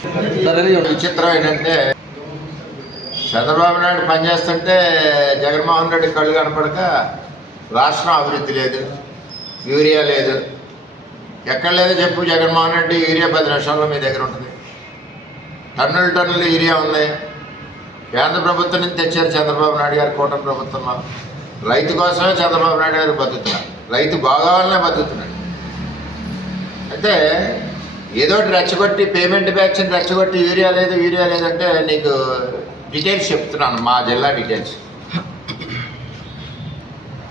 విచిత్రం ఏంటంటే చంద్రబాబు నాయుడు పనిచేస్తుంటే జగన్మోహన్ రెడ్డి కళ్ళు కనపడక రాష్ట్రం అభివృద్ధి లేదు, యూరియా లేదు. ఎక్కడ లేదు చెప్పు? జగన్మోహన్ రెడ్డి యూరియా 10 నిమిషాల్లో మీ దగ్గర ఉంటుంది. టన్నుల యూరియా ఉంది. కేంద్ర ప్రభుత్వం నుంచి తెచ్చారు చంద్రబాబు నాయుడు గారు కూటమి ప్రభుత్వంలో. రైతు కోసమే చంద్రబాబు నాయుడు గారు బతుకుతున్నారు. రైతు బాగోవాలనే బతుకుతున్నాడు. అయితే ఏదో రెచ్చగొట్టి పేమెంట్ బ్యాక్స్ని రెచ్చగొట్టి యూరియా లేదంటే నీకు డీటెయిల్స్ చెప్తున్నాను. మా జిల్లా డీటెయిల్స్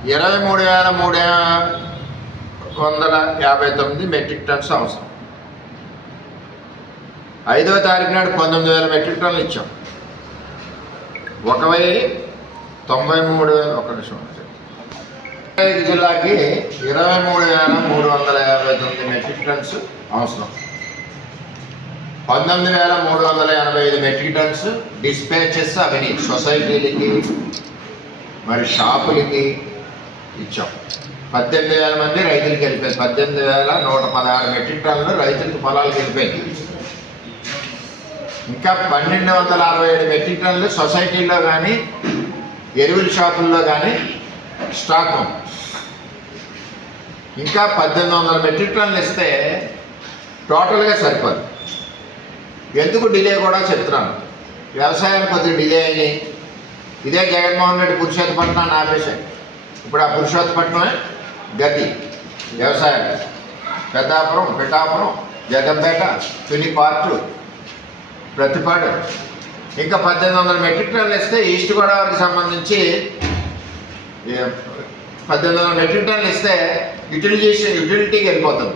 23,359 మెట్రిక్ టన్స్ అవసరం. 5వ తారీఖు నాడు 19,000 మెట్రిక్ టన్నులు ఇచ్చాం. 1,93 జిల్లాకి 23,359 మెట్రిక్ టన్స్ అవసరం. 19,385 మెట్రిక్ టన్స్ డిస్పాచెస్ అవన్నీ సొసైటీలకి మరి షాపులకి ఇచ్చాం. 18,000 మంది రైతులకి వెళ్ళిపోయింది. 18,116 మెట్రిక్ టన్నులు రైతులకి పొలాలకు వెళ్ళిపోయింది. ఇంకా 1,267 మెట్రిక్ టన్నులు సొసైటీల్లో కానీ ఎరువుల షాపుల్లో కానీ స్టాక్ ఉంది. ఇంకా 1,800 మెట్రిక్ టన్నులు ఇస్తే టోటల్గా సరిపోదు. ఎందుకు డిలే కూడా చెప్తున్నాను. వ్యవసాయం కొద్దిగా డిలే అయినాయి. ఇదే జగన్మోహన్ రెడ్డి పురుషోత్తపట్నాన్ని ఆపేశాడు. ఇప్పుడు ఆ పురుషోత్తపట్నమే గతి వ్యవసాయం. పెద్దాపురం, పిఠాపురం, జగంపేట, తుని పార్టు, ప్రతిపాడు ఇంకా 1,800 మెట్రిక్ టన్నులు ఇస్తే ఈస్ట్ గోదావరికి సంబంధించి 1,800 మెట్రిక్ టన్నులు ఇస్తే యూటిలిటీకి వెళ్ళిపోతుంది.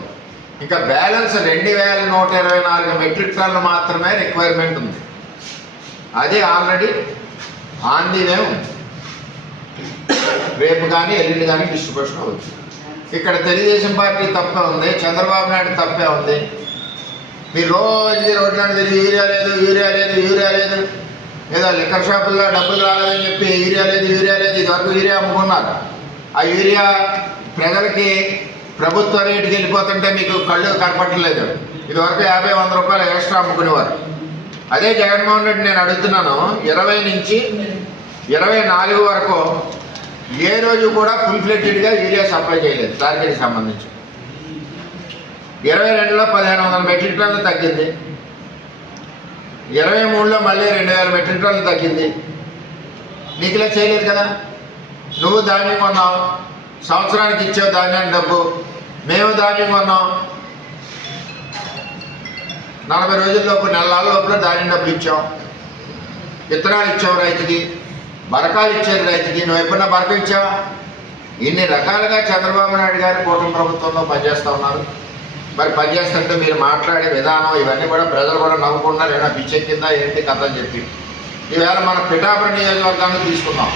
ఇంకా బ్యాలెన్స్ 2,124 మెట్రిక్ టన్నులు మాత్రమే రిక్వైర్మెంట్ ఉంది. అది ఆల్రెడీ ఆన్ ది వే ఉంది. రేపు కానీ ఎల్లుండి కానీ డిస్ట్రిబ్యూషన్ అవుతుంది. ఇక్కడ తెలుగుదేశం పార్టీ తప్పే ఉంది, చంద్రబాబు నాయుడు తప్పే ఉంది. మీరు రోజు రోడ్లను తిరిగి యూరియా లేదు ఏదో లిక్కర్ షాపుల్లో డబ్బులు రాలేదని చెప్పి యూరియా లేదు ఇదివరకు యూరియా అమ్ముకున్నారు. ఆ యూరియా ప్రజలకి ప్రభుత్వ రేటుకి వెళ్ళిపోతుంటే మీకు కళ్ళు కనపట్టలేదు. ఇదివరకు 50-100 రూపాయలు ఎక్స్ట్రా అమ్ముకునేవారు. అదే జగన్మోహన్ రెడ్డి నేను అడుగుతున్నాను, 20 నుంచి 24 వరకు ఏ రోజు కూడా ఫుల్ ఫ్లెడ్జెడ్గా యూరియా సప్లై చేయలేదు టార్గెట్కి సంబంధించి. 22లో 1,500 మెట్రిక్ టన్నులు తగ్గింది. 23లో మళ్ళీ 2,000 మెట్రిక్ టన్నులు తగ్గింది. నీకులే చేయలేదు కదా. నువ్వు ధాన్యం కొన్నావు, సంవత్సరానికి ఇచ్చావు ధాన్యాన్ని డబ్బు. మేము ధాన్యం కొన్నాం, 40 రోజుల్లోపు, నెలల లోపల ధాన్యం డబ్బులు ఇచ్చాం. విత్తనాలు ఇచ్చావు రైతుకి, బరకాలు ఇచ్చారు రైతుకి. నువ్వు ఎప్పుడన్నా బరక ఇచ్చావా? ఇన్ని రకాలుగా చంద్రబాబు నాయుడు గారు కూటమి ప్రభుత్వంలో పనిచేస్తూ ఉన్నారు. మరి పనిచేస్తుంటే మీరు మాట్లాడే విధానం ఇవన్నీ కూడా ప్రజలు కూడా నవ్వుకున్నారు. ఏమైనా పిచ్చెక్కిందా ఏంటి కథ అని చెప్పి ఈవేళ మన పిఠాపురం నియోజకవర్గాన్ని తీసుకున్నాం.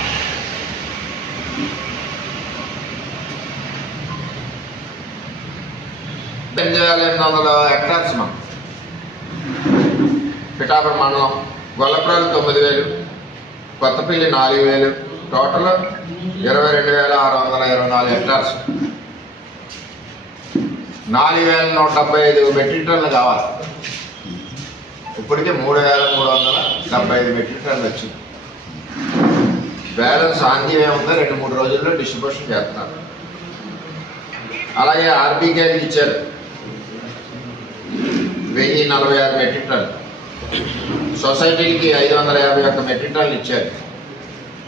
హెక్టార్స్ మనం పిఠాపురం మండలం. గొల్లపురాలు 9,000, కొత్తపల్లి 4,000, టోటల్ 22,624 హెక్టార్స్. 4,175 మెట్రిక్ టన్నులు కావాలి. ఇప్పటికే 3,375 మెట్రిక్ టన్నులు వచ్చింది. బ్యాలెన్స్ ఆంధ్యం ఉందో 2-3 రోజుల్లో డిస్ట్రిబ్యూషన్ చేస్తున్నారు. అలాగే ఆర్బీకేకి ఇచ్చారు 1,046 మెట్రిక్ టన్నులు. సొసైటీకి 551 మెట్రిక్ టన్నులు ఇచ్చారు.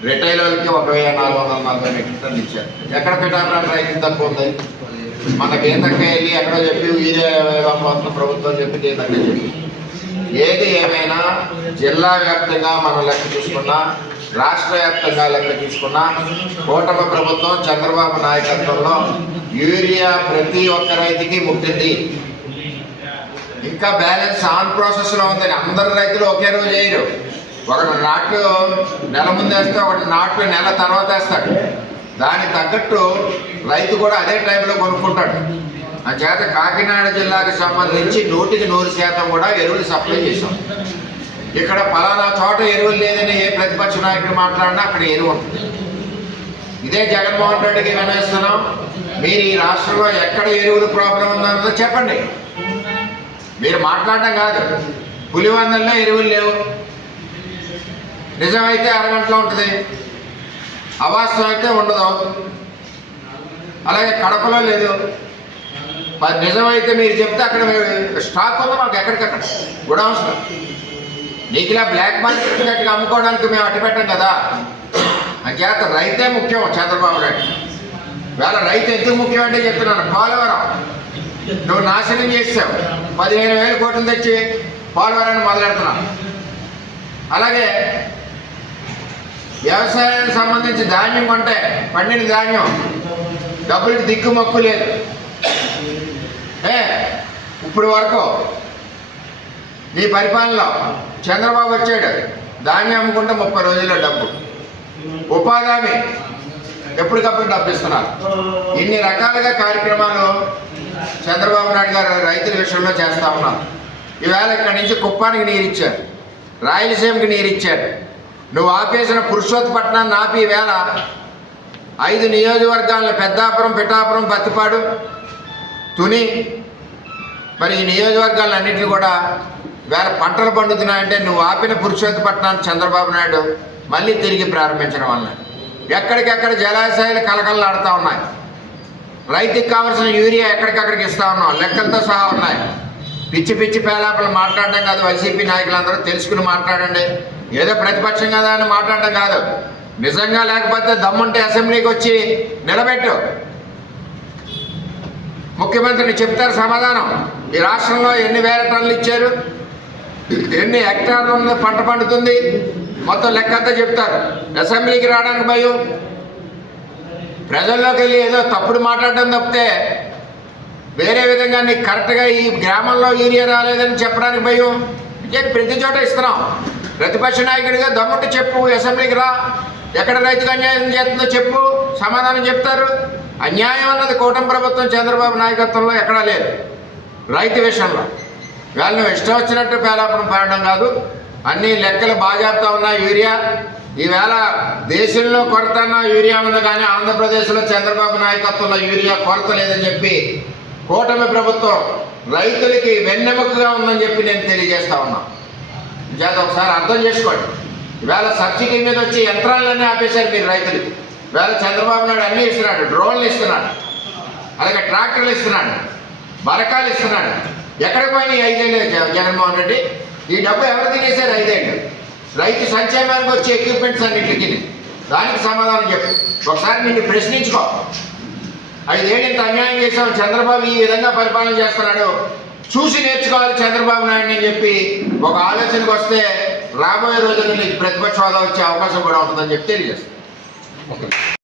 రిటైల్ వాళ్ళకి 1,440 మెట్రిక్ టన్నులు ఇచ్చారు. ఎక్కడ పిఠాపురం రైతు తక్కువ ఉంది? మనకేం తక్కువ వెళ్ళి ఎక్కడో చెప్పి యూరియా మొత్తం ప్రభుత్వం చెప్పి తక్కువ చెప్పి ఏది ఏమైనా జిల్లా వ్యాప్తంగా మనం లెక్క చూసుకున్నా, రాష్ట్ర వ్యాప్తంగా లెక్క చూసుకున్నా కూటమి ప్రభుత్వం చంద్రబాబు నాయకత్వంలో యూరియా ప్రతి ఒక్క రైతుకి ముట్టింది. ఇంకా బ్యాలెన్స్ ఆన్ ప్రాసెస్లో ఉందని. అందరు రైతులు ఒకే రోజు వేయరు. ఒకటి నాట్లు నెల ముందు వేస్తే, ఒకటి నాట్లు నెల తర్వాత వేస్తాడు. దానికి తగ్గట్టు రైతు కూడా అదే టైంలో కొనుక్కుంటాడు. చేత కాకినాడ జిల్లాకి సంబంధించి 100% కూడా ఎరువులు సప్లై చేశాం. ఇక్కడ ఫలానా చోట ఎరువులు లేదని ఏ ప్రతిపక్ష నాయకుడు మాట్లాడినా అక్కడ ఎరువు ఉంటుంది. ఇదే జగన్మోహన్ రెడ్డికి వినేస్తున్నాం, మీరు ఈ రాష్ట్రంలో ఎక్కడ ఎరువులు ప్రాబ్లం ఉందన్నదో చెప్పండి. మీరు మాట్లాడడం కాదు, పులివందల్లో ఎరువులు లేవు. నిజమైతే అరగంటలో ఉంటుంది, అవాస్తవం అయితే ఉండదు. అలాగే కడపలో లేదు. నిజమైతే మీరు చెప్తే అక్కడ స్టాక్ ఉందో మాకు ఎక్కడికక్కడ గుడౌన్స్. నీకు ఇలా బ్లాక్ మార్కెట్ గట్టిగా అమ్ముకోవడానికి మేము అట్టి పెట్టాం కదా. అంచేత రైతే ముఖ్యం చంద్రబాబు నాయుడు. వేళ రైతు ఎందుకు ముఖ్యం అంటే చెప్తున్నాను. పోలవరం నువ్వు నాశనం చేసావు. 15,000 కోట్లు తెచ్చి పోలవరాన్ని మొదలెడుతున్నావు. అలాగే వ్యవసాయానికి సంబంధించి ధాన్యం కొంటే పండిన ధాన్యం డబ్బులకి దిక్కు మొక్కు లేదు. ఇప్పుడు వరకు నీ పరిపాలనలో చంద్రబాబు వచ్చాడు, ధాన్యం అమ్ముకుంటే 30 రోజుల్లో డబ్బు. ఉపాధి హామీ ఎప్పటికప్పుడు డబ్బు ఇస్తున్నారు. ఇన్ని రకాలుగా కార్యక్రమాలు చంద్రబాబు నాయుడు గారు రైతుల విషయంలో చేస్తూ ఉన్నారు. ఈవేళ ఇక్కడి నుంచి కుప్పానికి నీరు ఇచ్చారు, రాయలసీమకి నీరు ఇచ్చారు. నువ్వు ఆపేసిన పురుషోత్తపట్నాన్ని ఆపి ఈవేళ 5 నియోజకవర్గాలను పెద్దాపురం, పిఠాపురం, పత్తిపాడు, తుని, మరి ఈ నియోజకవర్గాలన్నింటినీ కూడా వేళ పంటలు పండుతున్నాయంటే నువ్వు ఆపిన పురుషోత్తపట్నాన్ని చంద్రబాబు నాయుడు మళ్ళీ తిరిగి ప్రారంభించడం వల్ల ఎక్కడికెక్కడ జలాశయాలు కలకలలాడుతూ ఉన్నాయి. రైతుకి కావాల్సిన యూరియా ఎక్కడికక్కడికి ఇస్తూ ఉన్నాం, లెక్కలతో సహా ఉన్నాయి. పిచ్చి పిచ్చి పేలాపలు మాట్లాడడం కాదు. వైసీపీ నాయకులందరూ తెలుసుకుని మాట్లాడండి. ఏదో ప్రతిపక్షం కదా అని మాట్లాడడం కాదు. నిజంగా లేకపోతే దమ్ముంటే అసెంబ్లీకి వచ్చి నిలబెట్టు. ముఖ్యమంత్రిని చెప్తారు సమాధానం. ఈ రాష్ట్రంలో ఎన్ని వేల టన్నులు ఇచ్చారు, ఎన్ని హెక్టార్ల పంట పండుతుంది, మొత్తం లెక్కంతా చెప్తారు. అసెంబ్లీకి రావడానికి భయం. ప్రజల్లోకి వెళ్ళి ఏదో తప్పుడు మాట్లాడడం తప్పితే వేరే విధంగా నీకు కరెక్ట్గా ఈ గ్రామంలో యూరియా రాలేదని చెప్పడానికి భయం. ప్రతి చోట ఇస్తున్నాం. ప్రతిపక్ష నాయకుడిగా దమ్ముంటే చెప్పు, అసెంబ్లీకి రా, ఎక్కడ రైతుకు అన్యాయం చేస్తుందో చెప్పు, సమాధానం చెప్తారు. అన్యాయం అన్నది కూటమి ప్రభుత్వం చంద్రబాబు నాయకత్వంలో ఎక్కడా లేదు. రైతు విషయంలో వాళ్ళని ఇష్టం వచ్చినట్టు పేలాపడం పాడడం కాదు. అన్ని లెక్కలు బాజాప్తా ఉన్న యూరియా ఈవేళ దేశంలో కొరత అన్న యూరియా ఉంది, కానీ ఆంధ్రప్రదేశ్లో చంద్రబాబు నాయకత్వంలో యూరియా కొరత లేదని చెప్పి కూటమి ప్రభుత్వం రైతులకి వెన్నెముకగా ఉందని చెప్పి నేను తెలియజేస్తా ఉన్నా. చేత ఒకసారి అర్థం చేసుకోండి. ఈవేళ సబ్సిడీ మీద వచ్చి యంత్రాలన్నీ ఆపేశారు మీరు రైతులకి. ఈవేళ చంద్రబాబు నాయుడు అన్నీ ఇస్తున్నాడు. డ్రోన్లు ఇస్తున్నాడు, అలాగే ట్రాక్టర్లు ఇస్తున్నాడు, బరకాలు ఇస్తున్నాడు. ఎక్కడికి పోయినాయి 5 ఏళ్ళు జగన్మోహన్ రెడ్డి? ఈ డబ్బు ఎవరు తినేశారు 5 ఏళ్ళు? రైతు సంక్షేమానికి వచ్చే ఎక్విప్మెంట్స్ అన్నింటికి దానికి సమాధానం చెప్పు. ఒకసారి నిన్ను ప్రశ్నించుకో. 5 ఏళ్ళు ఇంత అన్యాయం చేసాం, చంద్రబాబు ఈ విధంగా పరిపాలన చేస్తున్నాడు, చూసి నేర్చుకోవాలి చంద్రబాబు నాయుడు అని చెప్పి ఒక ఆలోచనకు వస్తే రాబోయే రోజుల్లో నీకు ప్రతిపక్ష హోదా వచ్చే అవకాశం కూడా ఉంటుందని చెప్పి తెలియజేస్తాను.